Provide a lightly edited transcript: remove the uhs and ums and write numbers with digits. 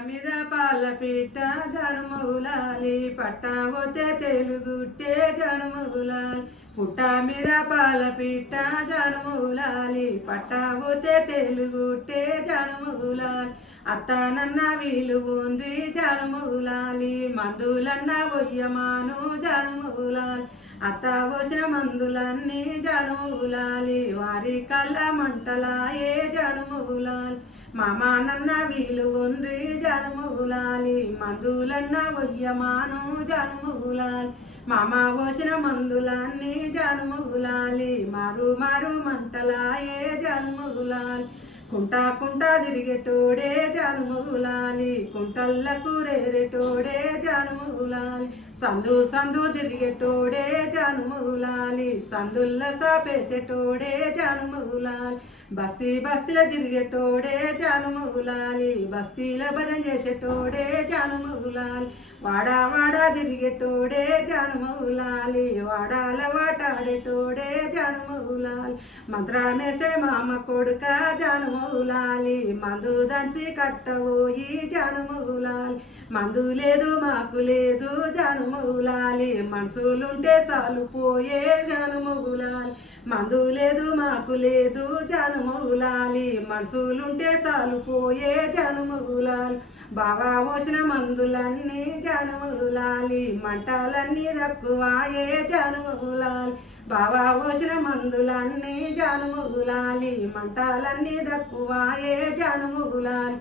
మీద పాల పిట్ట జనుములాలి పట్ట పోతే తెలుగుట్టే జనుములాలి పుట్ట మీద పాల పిట్ట జనుములాలి పట్ట పోతే తెలుగుట్టే జనుములాలి అత్తనన్న వీలుగుండ్రి జనుములాలి మందులన్న వయ్యమాను జనుములాలి అత్త పోసిన మందులన్నీ జనుములాలి వారి కళ్ళ మంటలాయే జనుములాలి మామ నన్న వీలుగుండ్రి జనుములాలి మందులన్న వయ్యమాను జనుములాలి మామ పోసిన మందులన్నీ జనుములాలి మారు మారు మంటలాయే జనుములాలి కుంట కుంట తిరిగేటోడే జనుములాలి కుంటల్లకు రేరేటోడే జనుములాలి సందు సందు తిరిగేటోడే జనుములాలి సందుల్ల సాపేసేటోడే జనుములాలి బస్తీ బస్తీల తిరిగేటోడే జనుములాలి బస్తీల భజన చేసేటోడే జనుములాలి వాడా వాడా తిరిగేటోడే జనుములాలి వాడాల వాటాడేటోడే జనుములాలి మంత్రమేసే మామ కొడుక జనుములాలి మందు దంచి కట్టబోయి జనుములాలి మందు లేదు మాకు లేదు జనుములాలి మనసులుంటే చాలు పోయే జనుములాలి మందు లేదు మాకు లేదు జనుములాలి మనసులుంటే చాలు పోయే జనుములాలి బాగా పోసిన మందులన్నీ జనుములాలి మంటలన్నీ తక్కువాయే జనుములాలి బాగా పోసిన మందులన్నీ జనుములాలి మంటలన్నీ తక్కువాయే జనుములాలి